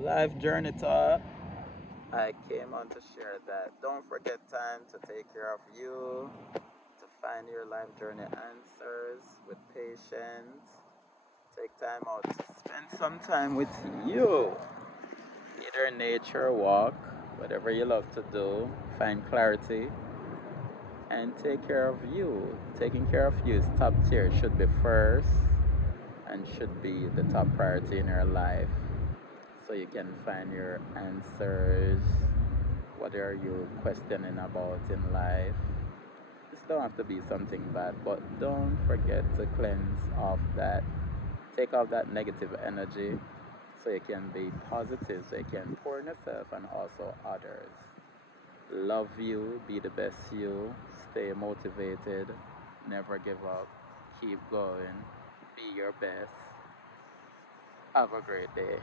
Life journey talk. I came on to share that. Don't forget time to take care of you, to find your life journey answers with patience. Take time out to spend some time with you. Either nature walk, whatever you love to do, find clarity and take care of you. Taking care of you is top tier, should be first and should be the top priority in your life. So you can find your answers. What are you questioning about in life? This don't have to be something bad, but don't forget to cleanse off that, take off that negative energy so you can be positive, so you can pour in yourself and also others. Love you, be the best you, stay motivated, never give up, keep going, be your best. Have a great day.